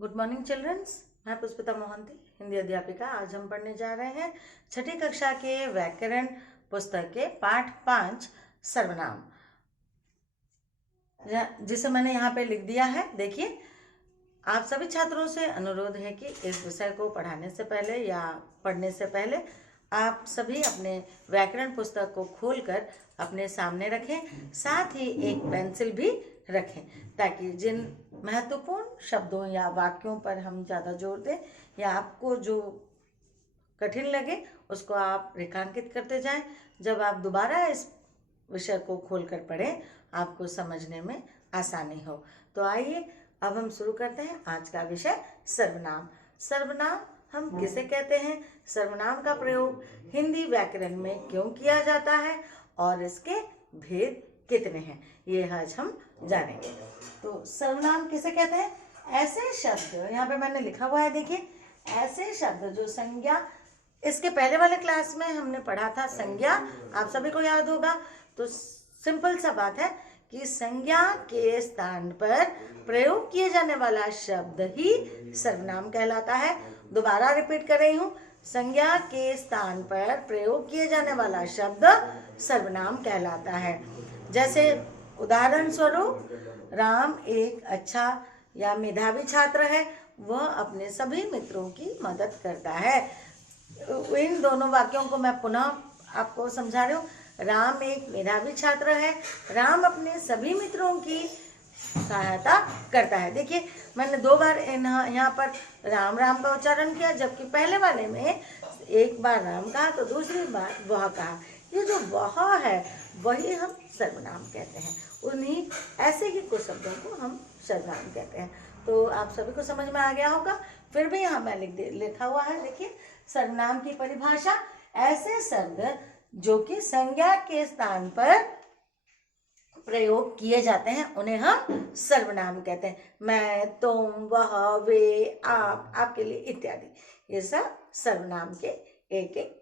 Good morning children's. मैं पुष्पिता मोहंती, हिंदी अध्यापिका। आज हम पढ़ने जा रहे हैं छठी कक्षा के व्याकरण पुस्तक के पाठ 5 सर्वनाम, जिसे मैंने यहाँ पे लिख दिया है। देखिए, आप सभी छात्रों से अनुरोध है कि इस विषय को पढ़ाने से पहले या पढ़ने से पहले आप सभी अपने व्याकरण पुस्तक को खोलकर अपने सामने रखें, साथ ही एक पेंसिल भी रखें, ताकि जिन महत्वपूर्ण शब्दों या वाक्यों पर हम ज़्यादा जोर दें या आपको जो कठिन लगे उसको आप रेखांकित करते जाएं। जब आप दोबारा इस विषय को खोलकर पढ़ें, आपको समझने में आसानी हो। तो आइए अब हम शुरू करते हैं आज का विषय सर्वनाम। सर्वनाम हम किसे कहते हैं, सर्वनाम का प्रयोग हिंदी व्याकरण में क्यों किया जाता है और इसके भेद कितने हैं, ये आज हम जानेंगे। तो सर्वनाम किसे कहते हैं? ऐसे शब्द, यहाँ पे मैंने लिखा हुआ है, देखिए, ऐसे शब्द जो संज्ञा, इसके पहले वाले क्लास में हमने पढ़ा था संज्ञा, आप सभी को याद होगा। तो सिंपल सा बात है कि संज्ञा के स्थान पर प्रयोग किए जाने वाला शब्द ही सर्वनाम कहलाता है। दोबारा रिपीट कर रही हूँ, संज्ञा के स्थान पर प्रयोग किए जाने वाला शब्द सर्वनाम कहलाता है। जैसे उदाहरण स्वरूप, राम एक अच्छा या मेधावी छात्र है, वह अपने सभी मित्रों की मदद करता है। इन दोनों वाक्यों को मैं पुनः आपको समझा रही हूँ। राम एक मेधावी छात्र है, राम अपने सभी मित्रों की सहायता करता है। देखिए, मैंने 2 बार यहाँ पर राम राम का उच्चारण किया, जबकि पहले वाले में एक बार राम कहा तो दूसरी बार वह कहा। ये जो वह है वही हम सर्वनाम कहते हैं। उन्हीं ऐसे ही कुछ शब्दों को हम सर्वनाम कहते हैं। तो आप सभी को समझ में आ गया होगा। फिर भी यहाँ मैं लिखा हुआ है, देखिए, सर्वनाम की परिभाषा, ऐसे शब्द जो कि संज्ञा के स्थान पर प्रयोग किए जाते हैं उन्हें हम सर्वनाम कहते हैं। मैं, तुम, वह, वे, आप, आपके लिए इत्यादि, ये सब सर्वनाम के एक एक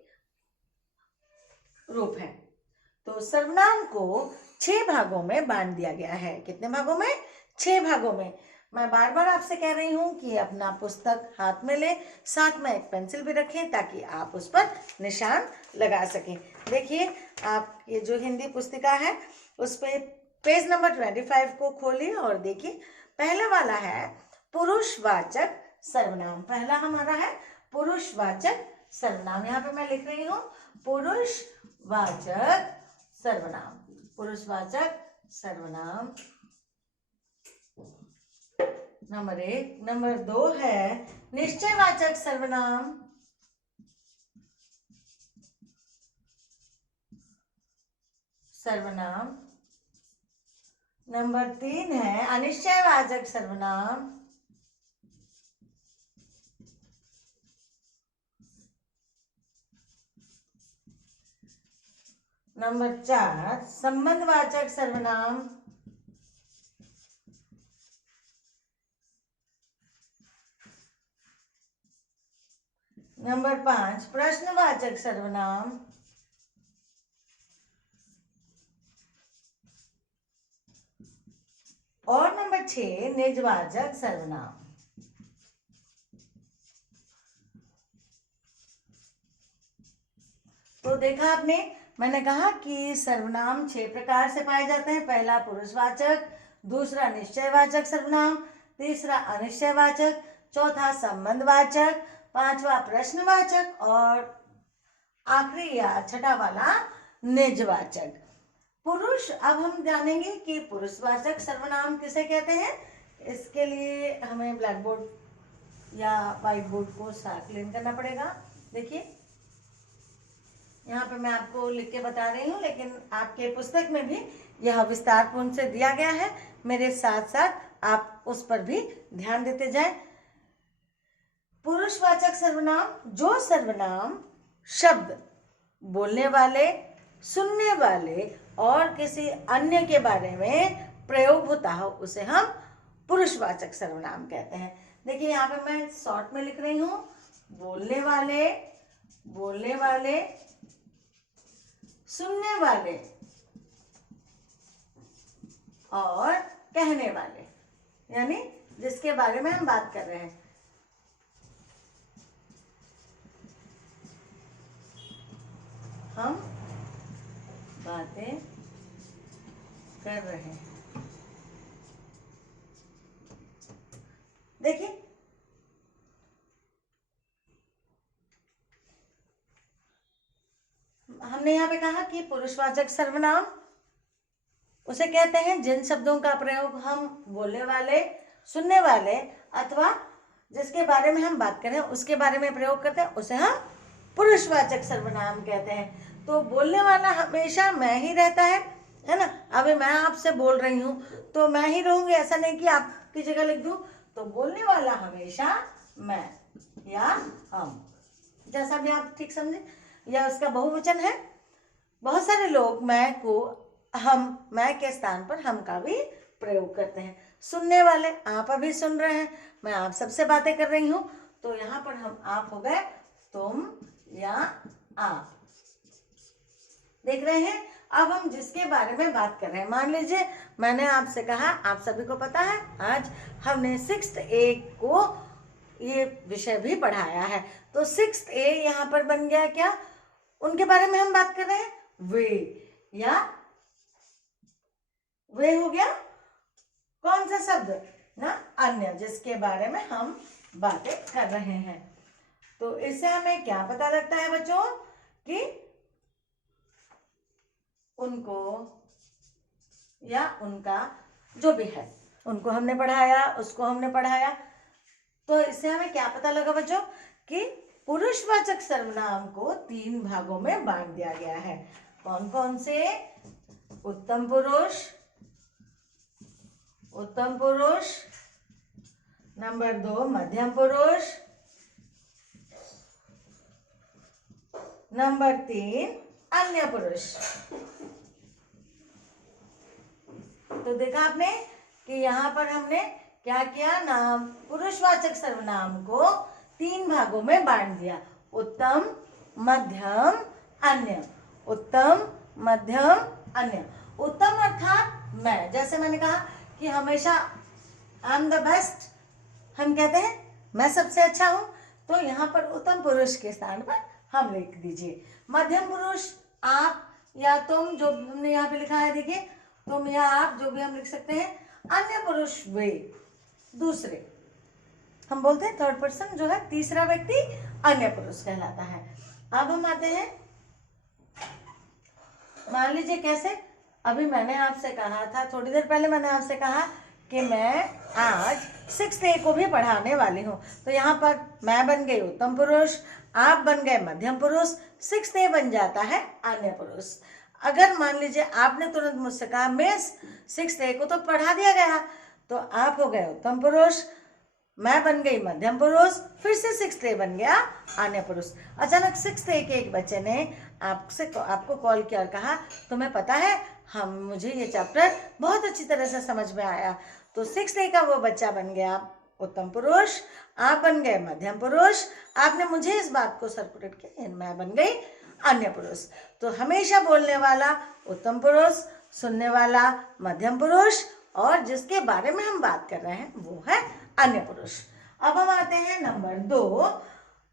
रूप हैं। तो सर्वनाम को 6 भागों में बांट दिया गया है। कितने भागों में? 6 भागों में। मैं बार बार आपसे कह रही हूँ कि अपना पुस्तक हाथ में लें, साथ में एक पेंसिल भी रखें ताकि आप उस पर निशान लगा सकें। देखिए, आप ये जो हिंदी पुस्तिका है उस पर पेज नंबर 25 को खोलिए और देखिए, पहला वाला है पुरुषवाचक सर्वनाम। पहला हमारा है पुरुषवाचक सर्वनाम। यहाँ पे मैं लिख रही हूँ पुरुषवाचक सर्वनाम। पुरुषवाचक सर्वनाम नंबर 1। नंबर 2 है निश्चयवाचक सर्वनाम। नंबर 3 है अनिश्चयवाचक सर्वनाम। नंबर 4 संबंधवाचक सर्वनाम। नंबर 5 प्रश्नवाचक सर्वनाम। और नंबर 6 निजवाचक सर्वनाम। तो देखा आपने, मैंने कहा कि सर्वनाम 6 प्रकार से पाए जाते हैं। पहला पुरुषवाचक, दूसरा निश्चयवाचक सर्वनाम, तीसरा अनिश्चयवाचक, चौथा संबंधवाचक, पांचवा प्रश्नवाचक और आखिरी या छठा वाला निजवाचक। पुरुष, अब हम जानेंगे कि पुरुषवाचक सर्वनाम किसे कहते हैं। इसके लिए हमें ब्लैक बोर्ड या व्हाइट बोर्ड को सार्कलिन करना पड़ेगा। देखिए, यहाँ पे मैं आपको लिख के बता रही हूँ, लेकिन आपके पुस्तक में भी यह विस्तारपूर्ण से दिया गया है। मेरे साथ साथ आप उस पर भी ध्यान देते जाएं। पुरुषवाचक सर्वनाम, जो सर्वनाम शब्द बोलने वाले, सुनने वाले और किसी अन्य के बारे में प्रयोग होता हो उसे हम पुरुषवाचक सर्वनाम कहते हैं। देखिए, यहाँ पे मैं शॉर्ट में लिख रही हूँ, बोलने वाले, सुनने वाले और कहने वाले, यानी जिसके बारे में हम बात कर रहे हैं। हम बातें कर रहे हैं। देखिए, हमने यहाँ पे कहा कि पुरुषवाचक सर्वनाम उसे कहते हैं जिन शब्दों का प्रयोग हम बोलने वाले, सुनने वाले अथवा जिसके बारे में हम बात करें उसके बारे में प्रयोग करते हैं, उसे हम पुरुषवाचक सर्वनाम कहते हैं। तो बोलने वाला हमेशा मैं ही रहता है ना। अभी मैं आपसे बोल रही हूँ तो मैं ही रहूंगी, ऐसा नहीं कि आपकी जगह लिख दूं। तो बोलने वाला हमेशा मैं या हम, जैसा भी आप ठीक समझे, या उसका बहुवचन है। बहुत सारे लोग मैं को हम, मैं के स्थान पर हम का भी प्रयोग करते हैं। सुनने वाले, आप अभी सुन रहे हैं, मैं आप सबसे बातें कर रही हूं, तो यहाँ पर हम आप हो गए तुम या आप। देख रहे हैं। अब हम जिसके बारे में बात कर रहे हैं, मान लीजिए मैंने आपसे कहा, आप सभी को पता है आज हमने 6th A को ये विषय भी पढ़ाया है। तो 6th A यहाँ पर बन गया क्या, उनके बारे में हम बात कर रहे हैं, वे या वे हो गया कौन सा शब्द ना, अन्य, जिसके बारे में हम बातें कर रहे हैं। तो इससे हमें क्या पता लगता है बच्चों कि उनको या उनका जो भी है, उनको हमने पढ़ाया, उसको हमने पढ़ाया। तो इससे हमें क्या पता लगा बच्चों कि पुरुषवाचक सर्वनाम को 3 भागों में बांट दिया गया है। कौन कौन से? उत्तम पुरुष, उत्तम पुरुष, नंबर 2 मध्यम पुरुष, नंबर 3 अन्य पुरुष। तो देखा आपने कि यहाँ पर हमने क्या किया, नाम पुरुषवाचक सर्वनाम को 3 भागों में बांट दिया, उत्तम, मध्यम, अन्य। उत्तम, मध्यम, अन्य। उत्तम अर्थात मैं, जैसे मैंने कहा कि हमेशा आई एम द बेस्ट, हम कहते हैं मैं सबसे अच्छा हूं, तो यहाँ पर उत्तम पुरुष के स्थान पर हम लिख दीजिए। मध्यम पुरुष आप या तुम, जो हमने यहाँ पे लिखा है, देखिए तुम या आप, जो भी हम लिख सकते हैं। अन्य पुरुष वे, दूसरे, हम बोलते हैं थर्ड पर्सन जो है, तीसरा व्यक्ति अन्य पुरुष कहलाता है। अब हम आते हैं, मान लीजिए कैसे, अभी मैंने आपसे कहा था, थोड़ी देर पहले मैंने आपसे कहा कि मैं आज 6th A को भी पढ़ाने वाली हूँ। तो यहाँ पर मैं बन गई उत्तम पुरुष, आप बन गए मध्यम पुरुष, 6th A बन जाता है अन्य पुरुष। अगर मान लीजिए आपने तुरंत मुझसे कहा मिस 6th A को तो पढ़ा दिया गया, तो आप हो गए उत्तम पुरुष, मैं बन गई मध्यम पुरुष, फिर से 6th A बन गया अन्य पुरुष। अचानक 6th A के एक बच्चे ने आपको कॉल किया और कहा तुम्हें पता है मुझे ये चैप्टर बहुत अच्छी तरह से समझ में आया। तो 6th A का वो बच्चा बन गया उत्तम पुरुष, आप बन गए मध्यम पुरुष, आपने मुझे इस बात को सर्कुलेट किया, मैं बन गई अन्य पुरुष। तो हमेशा बोलने वाला उत्तम पुरुष, सुनने वाला मध्यम पुरुष, और जिसके बारे में हम बात कर रहे हैं वो है अन्य पुरुष। अब हम आते हैं नंबर 2,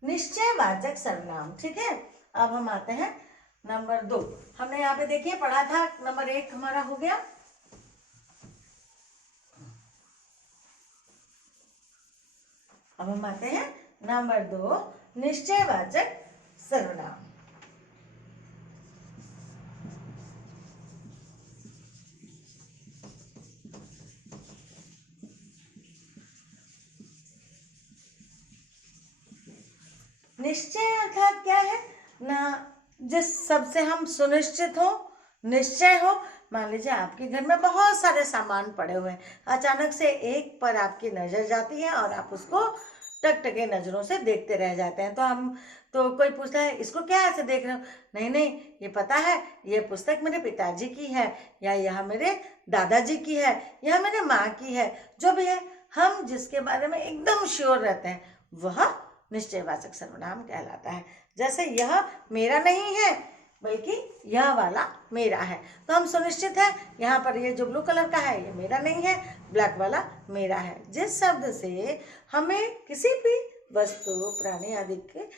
निश्चयवाचक सर्वनाम। ठीक है, अब हम आते हैं नंबर 2। हमने यहाँ पे देखिए पढ़ा था, नंबर 1 हमारा हो गया। अब हम आते हैं नंबर 2, निश्चयवाचक सर्वनाम। निश्चय अर्थात क्या है ना, जिस सबसे हम सुनिश्चित हो, निश्चय हो। मान लीजिए आपके घर में बहुत सारे सामान पड़े हुए हैं, अचानक से एक पर आपकी नजर जाती है और आप उसको टकटके नजरों से देखते रह जाते हैं। तो कोई पूछता है इसको क्या ऐसे देख रहे हो, नहीं नहीं ये पता है ये पुस्तक मेरे पिताजी की है, या यह मेरे दादाजी की है, यह मेरे माँ की है, जो भी है, हम जिसके बारे में एकदम श्योर रहते हैं वह निश्चयवाचक सर्वनाम कहलाता है। जैसे यह मेरा नहीं है बल्कि यह वाला मेरा है, तो हम सुनिश्चित है, यहाँ पर ये जो ब्लू कलर का है ये मेरा नहीं है ब्लैक वाला मेरा है। जिस शब्द से हमें किसी भी वस्तु, प्राणी आदि के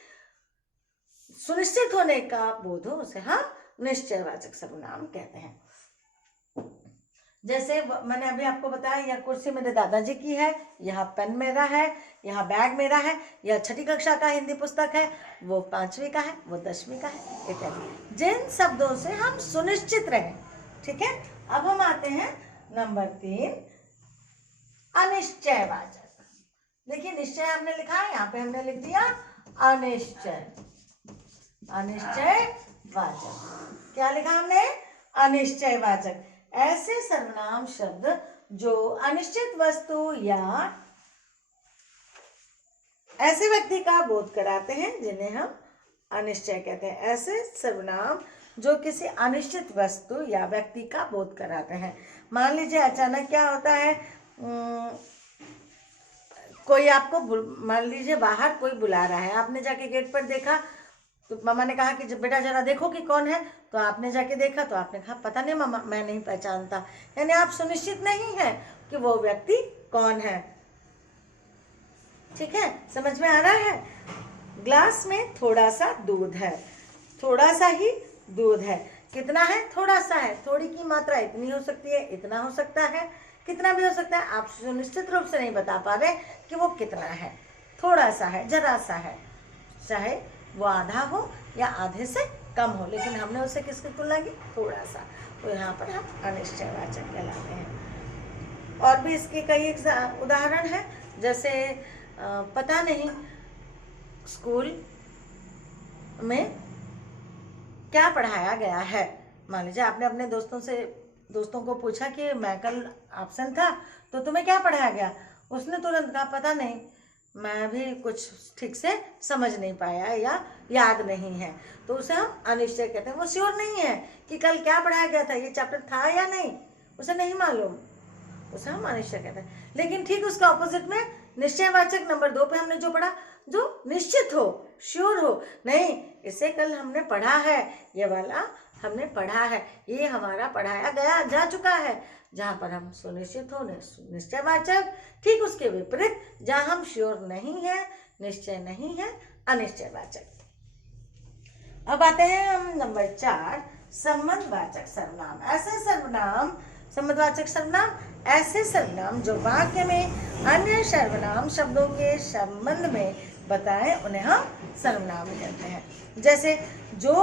सुनिश्चित होने का बोध हो उसे हम निश्चयवाचक सर्वनाम कहते हैं। जैसे मैंने अभी आपको बताया, यह कुर्सी मेरे दादाजी की है, यह पेन मेरा है, यह बैग मेरा है, यह 6ठी कक्षा का हिंदी पुस्तक है, वो 5वीं का है, वो 10वीं का है इत्यादि। जिन शब्दों से हम सुनिश्चित रहें। ठीक है, अब हम आते हैं नंबर 3, अनिश्चयवाचक। देखिए निश्चय हमने लिखा है, यहाँ पे हमने लिख दिया अनिश्चय। अनिश्चयवाचक क्या लिखा हमने? अनिश्चयवाचक। ऐसे सर्वनाम शब्द जो अनिश्चित वस्तु या ऐसे व्यक्ति का बोध कराते हैं जिन्हें हम अनिश्चय कहते हैं। ऐसे सर्वनाम जो किसी अनिश्चित वस्तु या व्यक्ति का बोध कराते हैं। मान लीजिए अचानक क्या होता है, कोई आपको मान लीजिए बाहर कोई बुला रहा है, आपने जाके गेट पर देखा तो मामा ने कहा कि बेटा जरा देखो कि कौन है, तो आपने जाके देखा तो आपने कहा पता नहीं मामा, मैं नहीं पहचानता। यानी आप सुनिश्चित नहीं है कि वो व्यक्ति कौन है। ठीक है, समझ में आ रहा है? ग्लास में थोड़ा सा दूध है, थोड़ा सा ही दूध है। कितना है? थोड़ा सा है। थोड़ी की मात्रा इतनी हो सकती है, इतना हो सकता है, कितना भी हो सकता है। आप सुनिश्चित रूप से नहीं बता पा रहे कि वो कितना है। थोड़ा सा है, जरा सा है, चाहे वो आधा हो या आधे से कम हो, लेकिन हमने उसे किसकी तुलना की? थोड़ा सा। तो यहाँ पर हम अनिश्चयवाचक कहलाते हैं। और भी इसके कई उदाहरण हैं, जैसे पता नहीं स्कूल में क्या पढ़ाया गया है। मान लीजिए आपने अपने दोस्तों को पूछा कि मैं कल एब्सेंट था तो तुम्हें क्या पढ़ाया गया? उसने तुरंत कहा पता नहीं, मैं भी कुछ ठीक से समझ नहीं पाया या याद नहीं है। तो उसे हम अनिश्चय कहते हैं। वो श्योर नहीं है कि कल क्या पढ़ाया गया था, ये चैप्टर था या नहीं, उसे नहीं मालूम, उसे हम अनिश्चय कहते हैं। लेकिन ठीक उसका ऑपोजिट में निश्चयवाचक नंबर 2 पे हमने जो पढ़ा, जो निश्चित हो, श्योर हो, नहीं इसे कल हमने पढ़ा है, ये वाला हमने पढ़ा है, ये हमारा पढ़ाया गया जा चुका है। जहाँ पर हम सुनिश्चित हो, निश्चयवाचक। ठीक उसके विपरीत जहाँ हम श्योर नहीं है, निश्चय नहीं है, अनिश्चयवाचक। अब आते हैं हम नंबर 4, संबंधवाचक सर्वनाम। ऐसे सर्वनाम, संबंधवाचक सर्वनाम ऐसे सर्वनाम जो वाक्य में अन्य सर्वनाम शब्दों के संबंध में बताएं, उन्हें हम सर्वनाम कहते हैं। जैसे जो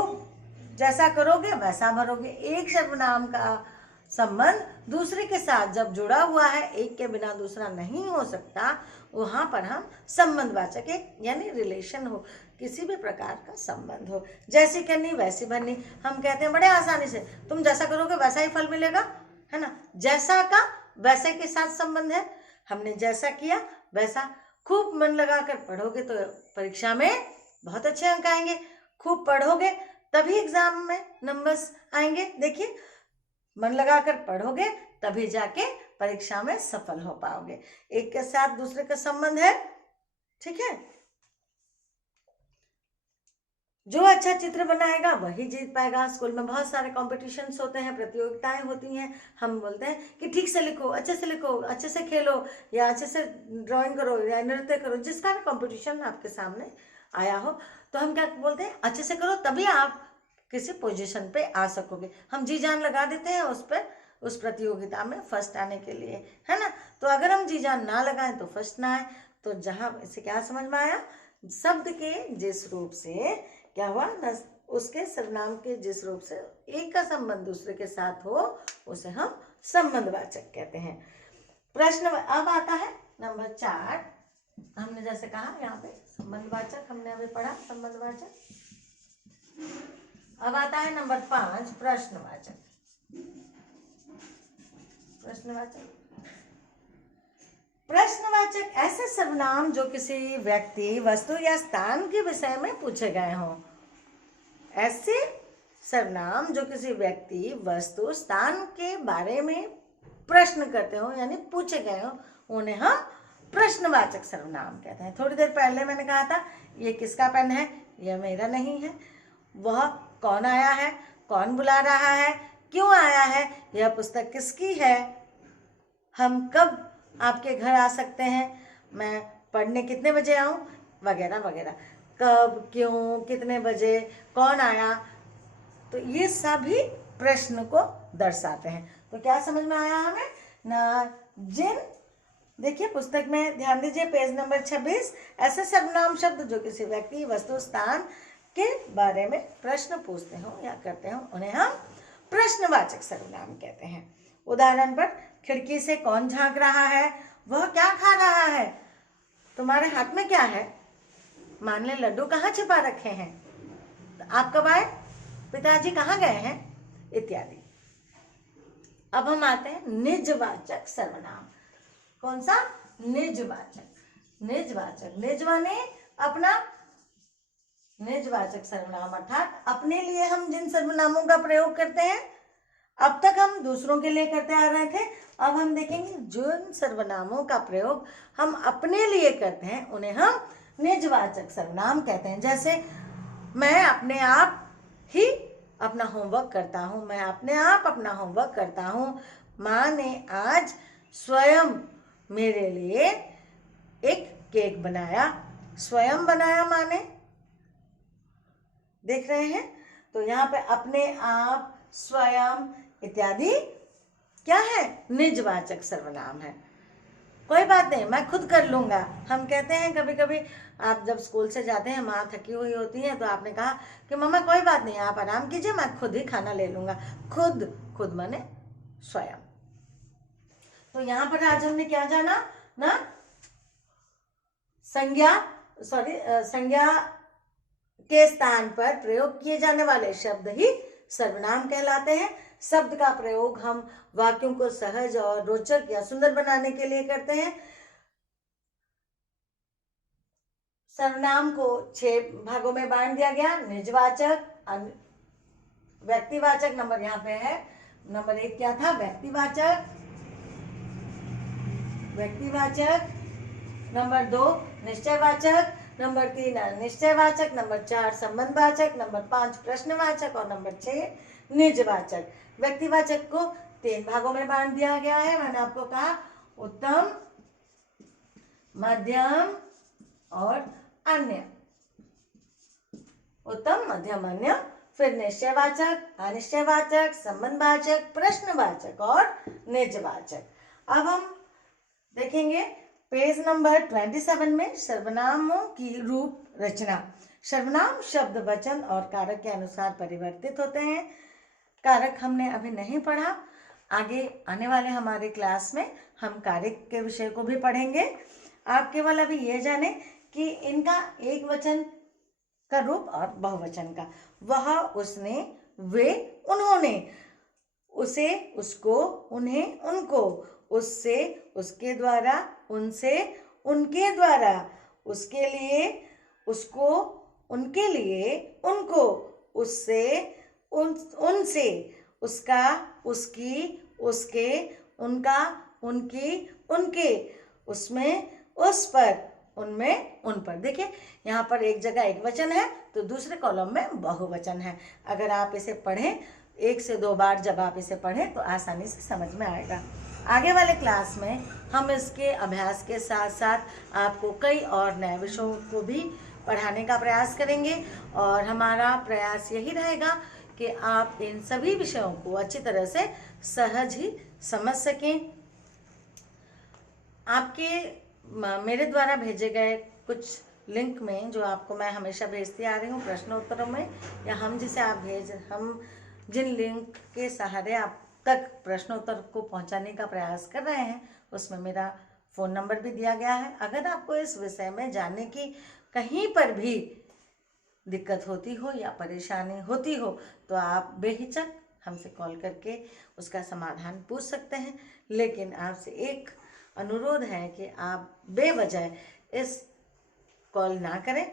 जैसा करोगे वैसा भरोगे। एक सर्वनाम का संबंध दूसरे के साथ जब जुड़ा हुआ है, एक के बिना दूसरा नहीं हो सकता, वहां पर हम संबंधवाचक, एक यानी रिलेशन हो, किसी भी प्रकार का संबंध हो। जैसी करनी वैसी भरनी, हम कहते हैं बड़े आसानी से, तुम जैसा करोगे वैसा ही फल मिलेगा, है ना। जैसा का वैसे के साथ संबंध है। हमने जैसा किया वैसा। खूब मन लगाकर पढ़ोगे तो परीक्षा में बहुत अच्छे अंक आएंगे। खूब पढ़ोगे तभी एग्जाम में नंबर्स आएंगे। देखिए, मन लगाकर पढ़ोगे तभी जाके परीक्षा में सफल हो पाओगे। एक के साथ दूसरे का संबंध है। ठीक है, जो अच्छा चित्र बनाएगा वही जीत पाएगा। स्कूल में बहुत सारे कॉम्पिटिशन्स होते हैं, प्रतियोगिताएं होती हैं। हम बोलते हैं कि ठीक से लिखो, अच्छे से खेलो, या अच्छे से ड्राइंग करो या नृत्य करो, जिसका भी कॉम्पिटिशन आपके सामने आया हो, तो हम क्या बोलते हैं? अच्छे से करो तभी आप किसी पोजीशन पे आ सकोगे। हम जी जान लगा देते हैं उस प्रतियोगिता में फर्स्ट आने के लिए, है ना। तो अगर हम जी जान ना लगाएं तो फर्स्ट ना आए। तो जहाँ इससे क्या समझ में आया? शब्द के जिस रूप से क्या हुआ, उसके सर्वनाम के जिस रूप से एक का संबंध दूसरे के साथ हो, उसे हम संबंधवाचक कहते हैं। प्रश्न अब आता है नंबर 4। हमने जैसे कहा यहाँ पे संबंधवाचक हमने अभी पढ़ा, संबंधवाचक। अब आता है नंबर 5, प्रश्नवाचक। प्रश्नवाचक ऐसे सर्वनाम जो किसी व्यक्ति, वस्तु या स्थान के विषय में पूछे गए हों। ऐसे सर्वनाम जो किसी व्यक्ति, वस्तु, स्थान के बारे में प्रश्न करते हो यानी पूछे गए हो, उन्हें हम प्रश्नवाचक सर्वनाम कहते हैं। थोड़ी देर पहले मैंने कहा था ये किसका पेन है, यह मेरा नहीं है। वह कौन आया है, कौन बुला रहा है, क्यों आया है, यह पुस्तक किसकी है, हम कब आपके घर आ सकते हैं, मैं पढ़ने कितने बजे आऊँ, वगैरह वगैरह, कब, क्यों, कितने बजे, कौन आया, तो ये सभी प्रश्न को दर्शाते हैं। तो क्या समझ में आया हमें ना, जिन, देखिए पुस्तक में ध्यान दीजिए पेज नंबर 26, ऐसे सर्वनाम शब्द जो किसी व्यक्ति, वस्तु, स्थान के बारे में प्रश्न पूछते हो या करते हो, उन्हें हम प्रश्नवाचक सर्वनाम कहते हैं। उदाहरण पर, खिड़की से कौन झांक रहा है, वह क्या खा रहा है, तुम्हारे हाथ में क्या है, मान ले लड्डू कहाँ छिपा रखे हैं, आप कब आए, पिताजी कहाँ गए हैं, इत्यादि। अब हम आते हैं निजवाचक सर्वनाम। कौन सा, निजवाचक। निजवाचक, निज माने अपना, निजवाचक सर्वनाम अर्थात अपने लिए हम जिन सर्वनामों का प्रयोग करते हैं, अब तक हम दूसरों के लिए करते आ रहे थे, अब हम देखेंगे जिन सर्वनामों का प्रयोग हम अपने लिए करते हैं उन्हें हम निजवाचक सर्वनाम कहते हैं। जैसे मैं अपने आप ही अपना होमवर्क करता हूँ, मैं अपने आप अपना होमवर्क करता हूँ। माँ ने आज स्वयं मेरे लिए एक केक बनाया, स्वयं बनाया माँ ने, देख रहे हैं। तो यहाँ पे अपने आप, स्वयं इत्यादि क्या है, निजवाचक सर्वनाम है। कोई बात नहीं, मैं खुद कर लूँगा, हम कहते हैं कभी कभी। आप जब स्कूल से जाते हैं, माँ थकी हुई होती है, तो आपने कहा कि मम्मा कोई बात नहीं, आप आराम कीजिए, मैं खुद ही खाना ले लूँगा। खुद, खुद माने स्वयं। तो यहाँ पर आज हमने क्या जाना ना, संज्ञा के स्थान पर प्रयोग किए जाने वाले शब्द ही सर्वनाम कहलाते हैं। शब्द का प्रयोग हम वाक्यों को सहज और रोचक या सुंदर बनाने के लिए करते हैं। सर्वनाम को 6 भागों में बांट दिया गया, निजवाचक, व्यक्तिवाचक, नंबर यहाँ पे है, नंबर 1 क्या था, व्यक्तिवाचक, व्यक्तिवाचक, नंबर 2 निश्चयवाचक, नंबर 3 अनिश्चयवाचक, नंबर 4 संबंधवाचक, नंबर 5 प्रश्नवाचक और नंबर 6 निजवाचक। व्यक्तिवाचक को 3 भागों में बांट दिया गया है, मैंने आपको कहा, उत्तम, मध्यम और अन्य। उत्तम, मध्यम, अन्य, फिर निश्चयवाचक, अनिश्चयवाचक, संबंधवाचक, प्रश्नवाचक और निजवाचक। अब हम देखेंगे पेज नंबर 27 में सर्वनामों की रूप रचना। सर्वनाम शब्द वचन और कारक के अनुसार परिवर्तित होते हैं। कारक हमने अभी नहीं पढ़ा, आगे आने वाले हमारे क्लास में हम कारक के विषय को भी पढ़ेंगे। आप केवल अभी ये जाने कि इनका एक वचन का रूप और बहुवचन का, वह, उसने, वे, उन्होंने, उसे, उसको, उन्हें, उनको, उससे, उसके द्वारा, उनसे, उनके द्वारा, उसके लिए, उसको, उनके लिए, उनको, उससे, उनसे, उसका, उसकी, उसके, उनका, उनकी, उनके, उसमें, उस पर, उनमें, उन पर। देखिए यहाँ पर एक जगह एक वचन है तो दूसरे कॉलम में बहुवचन है। अगर आप इसे पढ़ें 1 से 2 बार, जब आप इसे पढ़ें तो आसानी से समझ में आएगा। आगे वाले क्लास में हम इसके अभ्यास के साथ साथ आपको कई और नए विषयों को भी पढ़ाने का प्रयास करेंगे और हमारा प्रयास यही रहेगा कि आप इन सभी विषयों को अच्छी तरह से सहज ही समझ सकें। आपके मेरे द्वारा भेजे गए कुछ लिंक में, जो आपको मैं हमेशा भेजती आ रही हूँ प्रश्नोत्तरों में, या हम जिन लिंक के सहारे आप तक प्रश्नोत्तर को पहुंचाने का प्रयास कर रहे हैं, उसमें मेरा फ़ोन नंबर भी दिया गया है। अगर आपको इस विषय में जानने की कहीं पर भी दिक्कत होती हो या परेशानी होती हो तो आप बेहिचक हमसे कॉल करके उसका समाधान पूछ सकते हैं। लेकिन आपसे एक अनुरोध है कि आप बेवजह इस कॉल ना करें।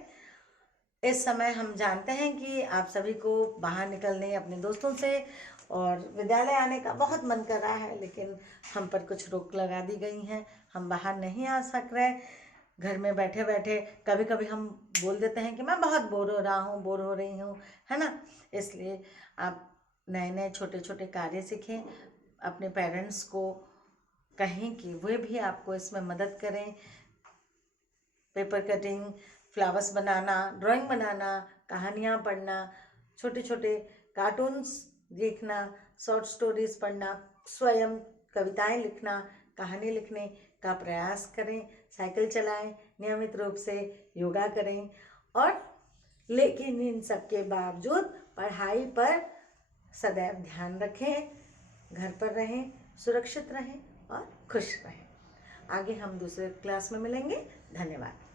इस समय हम जानते हैं कि आप सभी को बाहर निकलने, अपने दोस्तों से और विद्यालय आने का बहुत मन कर रहा है, लेकिन हम पर कुछ रोक लगा दी गई हैं, हम बाहर नहीं आ सक रहे। घर में बैठे बैठे कभी कभी हम बोल देते हैं कि मैं बहुत बोर हो रहा हूँ, बोर हो रही हूँ, है ना। इसलिए आप नए नए छोटे छोटे कार्य सीखें, अपने पेरेंट्स को कहें कि वे भी आपको इसमें मदद करें। पेपर कटिंग, फ्लावर्स बनाना, ड्राइंग बनाना, कहानियाँ पढ़ना, छोटे छोटे कार्टून्स देखना, शॉर्ट स्टोरीज पढ़ना, स्वयं कविताएं लिखना, कहानी लिखने का प्रयास करें, साइकिल चलाएं, नियमित रूप से योगा करें, और लेकिन इन सब के बावजूद पढ़ाई पर सदैव ध्यान रखें, घर पर रहें, सुरक्षित रहें और खुश रहें। आगे हम दूसरे क्लास में मिलेंगे। धन्यवाद।